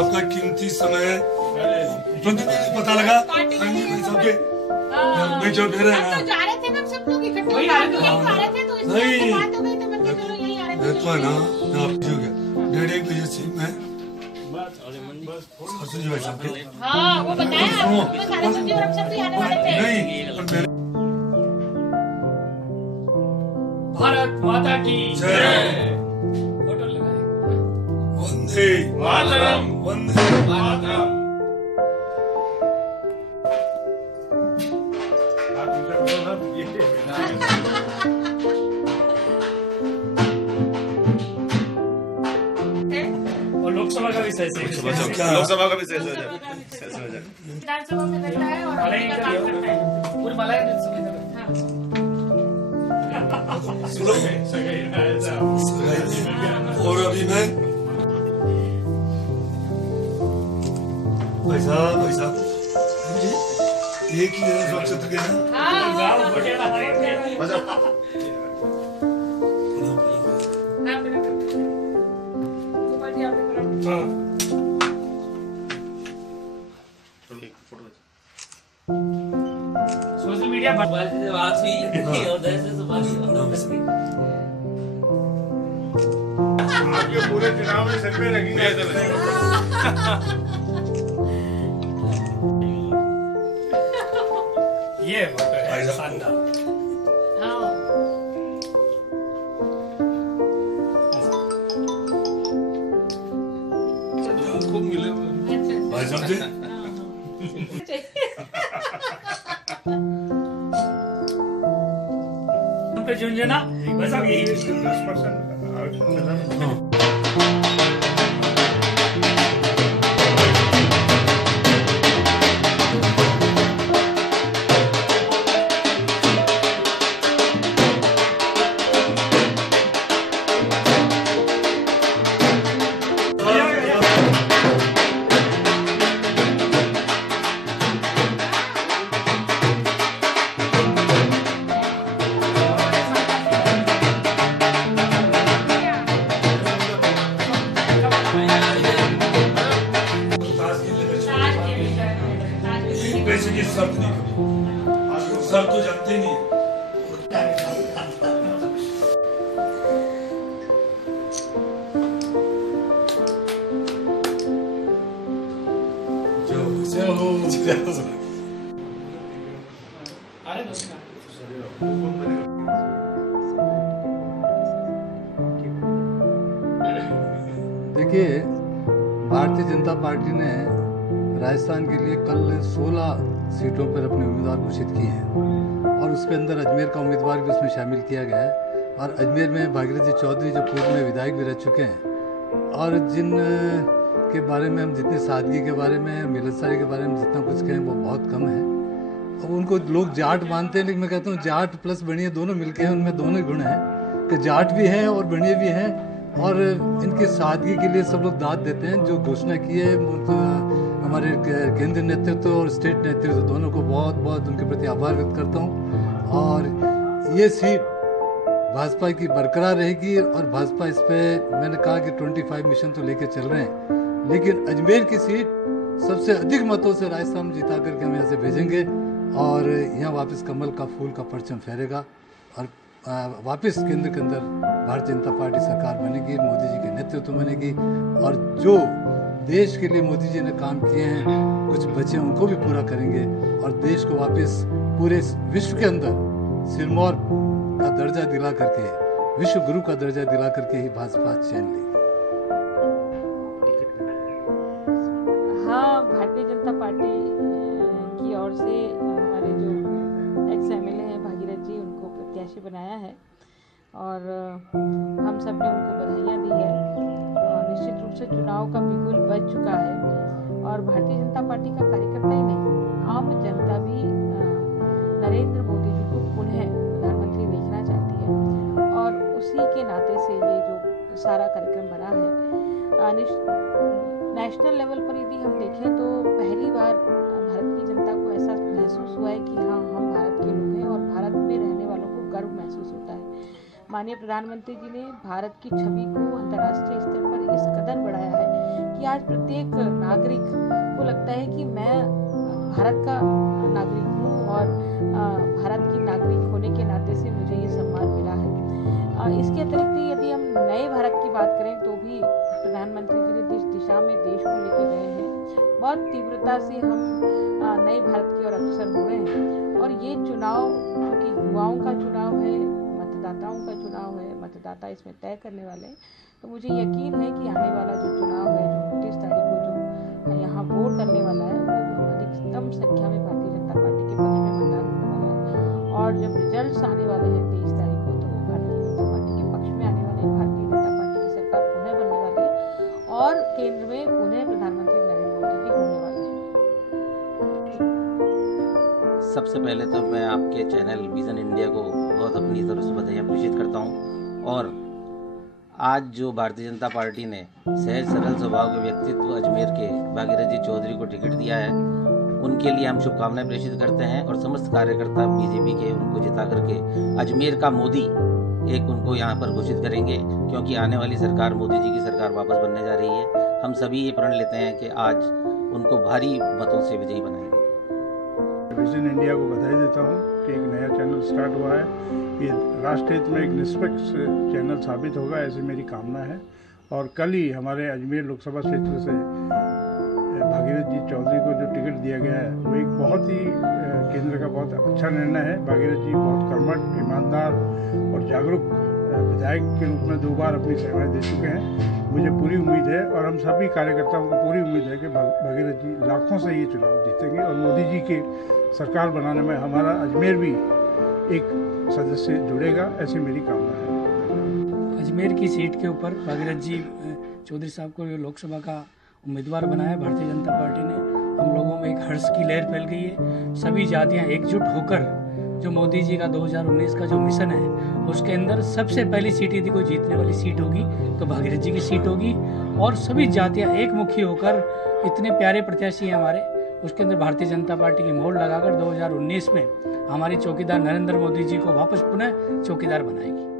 आपका कीमती समय पता लगा सबके मैं जो दे रहे हैं ना नहीं तो है ना आप हो गया 1:30 बजे से मैं भाई साहब वो बताया नहीं भारत माता की जय। फोटो लगाए। वंदे मातरम, वंदे मातरम। और लोकसभा का भी सही से लोकसभा का भी सही से विधानसभा में बैठा है और पूरी मलाई और अभी मैं भाई साहब एक ही जगह सुरक्षित गया सोशल मीडिया पर बात हुई उधर से आपके पूरे चुनाव में सर पे लगेंगे ये फोटो है शानदार। खूब मिले भाई साहब जी झुंझुना बस अब यही 10% पैसे की शर्त नहीं करी सर तो जानते नहीं देखिए, भारतीय जनता पार्टी ने राजस्थान के लिए कल 16 सीटों पर अपने उम्मीदवार घोषित किए हैं और उसके अंदर अजमेर का उम्मीदवार भी उसमें शामिल किया गया है। और अजमेर में भागीरथ जी चौधरी जो पूर्व में विधायक भी रह चुके हैं, और जिन के बारे में हम जितनी सादगी के बारे में, मिलनसारी के बारे में जितना कुछ कहें वो बहुत कम है। अब उनको लोग जाट मानते हैं, लेकिन मैं कहता हूँ जाट प्लस बनिए दोनों मिलके हैं, उनमें दोनों गुण हैं कि जाट भी हैं और बनिए भी हैं। और इनकी सादगी के लिए सब लोग दाद देते हैं। जो घोषणा की है हमारे केंद्रीय नेतृत्व और स्टेट नेतृत्व दोनों को बहुत बहुत उनके प्रति आभार व्यक्त करता हूँ। और ये सीट भाजपा की बरकरार रहेगी और भाजपा इस पर, मैंने कहा कि 25 मिशन तो लेके चल रहे हैं, लेकिन अजमेर की सीट सबसे अधिक मतों से राजस्थान में जिता करके हम यहाँ से भेजेंगे और यहाँ वापस कमल का फूल का परचम फहरेगा और वापस केंद्र के अंदर भारतीय जनता पार्टी सरकार बनेगी, मोदी जी के नेतृत्व बनेगी। और जो देश के लिए मोदी जी ने काम किए हैं, कुछ बचे उनको भी पूरा करेंगे और देश को वापस पूरे विश्व के अंदर सिरमौर का दर्जा दिला करके, विश्व गुरु का दर्जा दिला करके ही भाजपा चैन लेगी। हाँ, भारतीय जनता पार्टी की ओर से हमारे जो एक्स एमएलए हैं भागीरथ जी, उनको प्रत्याशी बनाया है और हम सब ने उनको बधाइयाँ दी है। और निश्चित रूप से चुनाव का बिगुल बज चुका है और भारतीय जनता पार्टी का कार्यकर्ता ही नहीं, आम जनता भी नरेंद्र मोदी जी को पुनः प्रधानमंत्री देखना चाहती है और उसी के नाते से ये जो सारा कार्यक्रम बना है। नेशनल लेवल पर यदि हम देखें तो पहली बार भारत की जनता को ऐसा महसूस हुआ है कि हाँ, हम भारत के लोग हैं और भारत में रहने वालों को गर्व महसूस होता है। माननीय प्रधानमंत्री जी ने भारत की छवि को अंतर्राष्ट्रीय स्तर पर इस कदर बढ़ाया है कि आज प्रत्येक नागरिक को लगता है कि मैं भारत का नागरिक हूँ और भारत की नागरिक होने के नाते से मुझे ये सम्मान मिला है। इसके अतिरिक्त यदि हम नए भारत की बात करें तो भी प्रधानमंत्री जी ने जिस दिशा में देश को लेके गए हैं, बहुत तीव्रता से हम नए भारत की ओर अग्रसर हो रहे हैं। और ये चुनाव क्योंकि युवाओं का चुनाव है, मतदाताओं का चुनाव है, मतदाता इसमें तय करने वाले हैं, तो मुझे यकीन है कि आने वाला जो चुनाव है, जो 29 तारीख को जो यहाँ वोट डलने वाला है, वो अधिकतम संख्या में भारतीय जनता पार्टी के पक्ष में मतदान होने वाला है। और जब रिजल्ट आने वाले हैं 23 तारीख को, तो वो भारतीय जनता पार्टी के पक्ष में आने वाले हैं। भारतीय जनता पार्टी की सरकार पुनः बनने वाली है और केंद्र में पुनः प्रधानमंत्री नरेंद्र मोदी जी होने वाले हैं। सबसे पहले तो मैं आपके चैनल विजन इंडिया को बहुत अपनी तरफ से बधाई अप्रिशिएट करता हूँ। और आज जो भारतीय जनता पार्टी ने सहज सरल स्वभाव के व्यक्तित्व अजमेर के भागीरथ जी चौधरी को टिकट दिया है, उनके लिए हम शुभकामनाएं प्रेषित करते हैं और समस्त कार्यकर्ता बीजेपी के उनको जिता करके अजमेर का मोदी एक उनको यहाँ पर घोषित करेंगे, क्योंकि आने वाली सरकार मोदी जी की सरकार वापस बनने जा रही है। हम सभी ये प्रण लेते हैं कि आज उनको भारी मतों से विजयी बनाएंगे। विजन इंडिया को बधाई देता हूँ कि एक नया चैनल स्टार्ट हुआ है। ये राष्ट्र हित में एक निष्पक्ष चैनल साबित होगा, ऐसी मेरी कामना है। और कल ही हमारे अजमेर लोकसभा क्षेत्र से भागीरथ जी चौधरी को जो टिकट दिया गया है, वो एक बहुत ही केंद्र का बहुत अच्छा निर्णय है। भागीरथ जी बहुत कर्मठ, ईमानदार और जागरूक विधायक के रूप में 2 बार अपनी सेवाएं दे चुके हैं। मुझे पूरी उम्मीद है और हम सभी कार्यकर्ताओं को पूरी उम्मीद है कि भागीरथ जी लाखों से ये चुनाव जीतेंगे और मोदी जी की सरकार बनाने में हमारा अजमेर भी एक सदस्य जुड़ेगा, ऐसी मेरी कामना है। अजमेर की सीट के ऊपर भागीरथ जी चौधरी साहब को लोकसभा का उम्मीदवार बनाया भारतीय जनता पार्टी ने। हम लोगों में एक हर्ष की लहर फैल गई है। सभी जातियां एकजुट होकर जो मोदी जी का 2019 का जो मिशन है, उसके अंदर सबसे पहली सीट यदि कोई जीतने वाली सीट होगी तो भागीरथ जी की सीट होगी। और सभी जातियां एक मुखी होकर, इतने प्यारे प्रत्याशी हैं हमारे, उसके अंदर भारतीय जनता पार्टी की मोहर लगाकर 2019 में हमारे चौकीदार नरेंद्र मोदी जी को वापस पुनः चौकीदार बनाएगी।